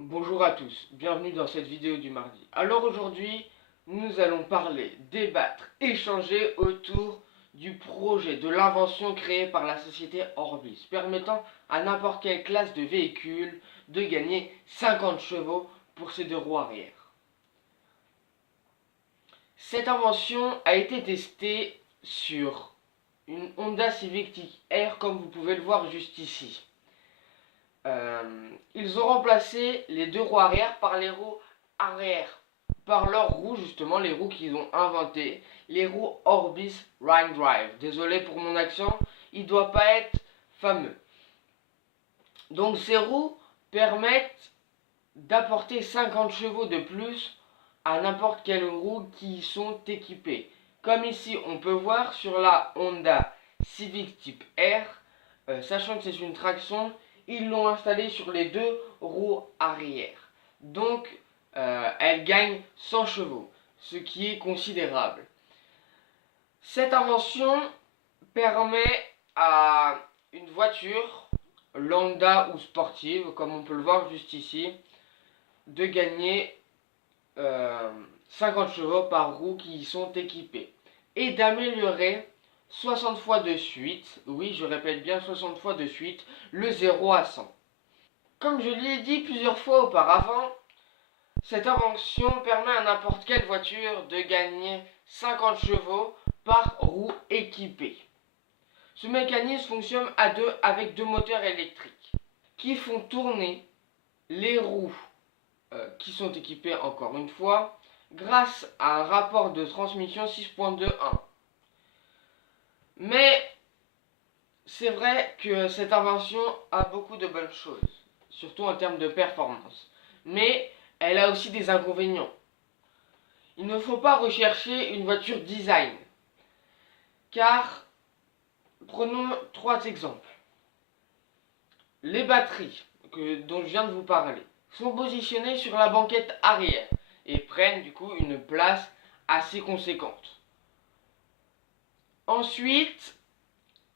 Bonjour à tous, bienvenue dans cette vidéo du mardi. Alors aujourd'hui, nous allons parler, débattre, échanger autour du projet de l'invention créée par la société Orbis, permettant à n'importe quelle classe de véhicule de gagner 50 chevaux pour ses deux roues arrière. Cette invention a été testée sur une Honda Civic Type R comme vous pouvez le voir juste ici. Ils ont remplacé les deux roues arrière par les roues arrière, par leurs roues justement, les roues qu'ils ont inventées, les roues Orbis Rhine Drive. Désolé pour mon accent, il ne doit pas être fameux. Donc ces roues permettent d'apporter 50 chevaux de plus à n'importe quelle roue qui y sont équipées. Comme ici on peut voir sur la Honda Civic Type R, sachant que c'est une traction, ils l'ont installée sur les deux roues arrière. Donc elle gagne 100 chevaux, ce qui est considérable. Cette invention permet à une voiture lambda ou sportive, comme on peut le voir juste ici, de gagner 50 chevaux par roue qui y sont équipés et d'améliorer 60 fois de suite, oui je répète bien 60 fois de suite, le 0 à 100. Comme je l'ai dit plusieurs fois auparavant, cette invention permet à n'importe quelle voiture de gagner 50 chevaux par roue équipée. Ce mécanisme fonctionne à deux avec deux moteurs électriques qui font tourner les roues qui sont équipées encore une fois grâce à un rapport de transmission 6.2.1. Mais c'est vrai que cette invention a beaucoup de bonnes choses, surtout en termes de performance. Mais elle a aussi des inconvénients. Il ne faut pas rechercher une voiture design, car prenons trois exemples. Les batteries dont je viens de vous parler sont positionnées sur la banquette arrière et prennent du coup une place assez conséquente. Ensuite,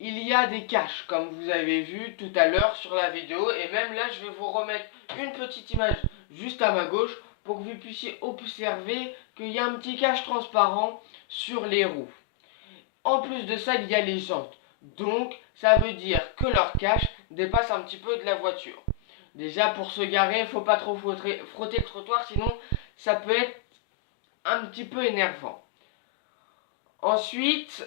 il y a des caches, comme vous avez vu tout à l'heure sur la vidéo, et même là je vais vous remettre une petite image juste à ma gauche pour que vous puissiez observer qu'il y a un petit cache transparent sur les roues. En plus de ça, il y a les jantes, donc ça veut dire que leur cache dépasse un petit peu de la voiture. Déjà pour se garer, il ne faut pas trop frotter le trottoir, sinon ça peut être un petit peu énervant. Ensuite,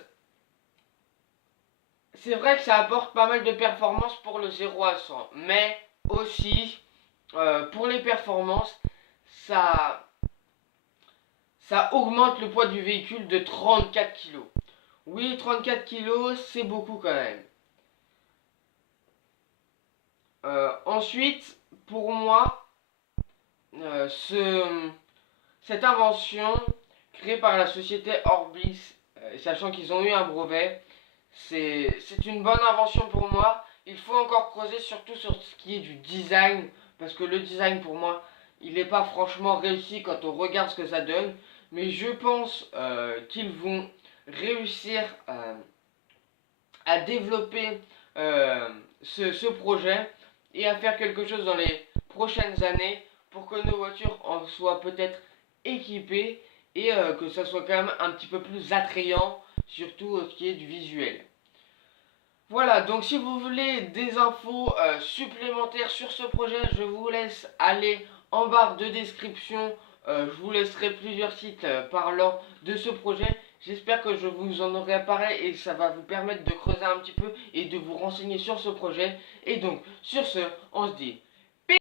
c'est vrai que ça apporte pas mal de performances pour le 0 à 100, mais aussi pour les performances, ça, ça augmente le poids du véhicule de 34 kg. Oui, 34 kg, c'est beaucoup quand même. Ensuite, pour moi, euh, ce, cette invention créée par la société Orbis, sachant qu'ils ont eu un brevet, c'est une bonne invention pour moi. Il faut encore creuser surtout sur ce qui est du design, parce que le design pour moi, il n'est pas franchement réussi quand on regarde ce que ça donne. Mais je pense qu'ils vont réussir à développer ce projet et à faire quelque chose dans les prochaines années pour que nos voitures en soient peut-être équipées et que ça soit quand même un petit peu plus attrayant, surtout ce qui est du visuel. Voilà, donc si vous voulez des infos supplémentaires sur ce projet, je vous laisse aller en barre de description. Je vous laisserai plusieurs sites parlant de ce projet. J'espère que je vous en aurai parlé et ça va vous permettre de creuser un petit peu et de vous renseigner sur ce projet. Et donc, sur ce, on se dit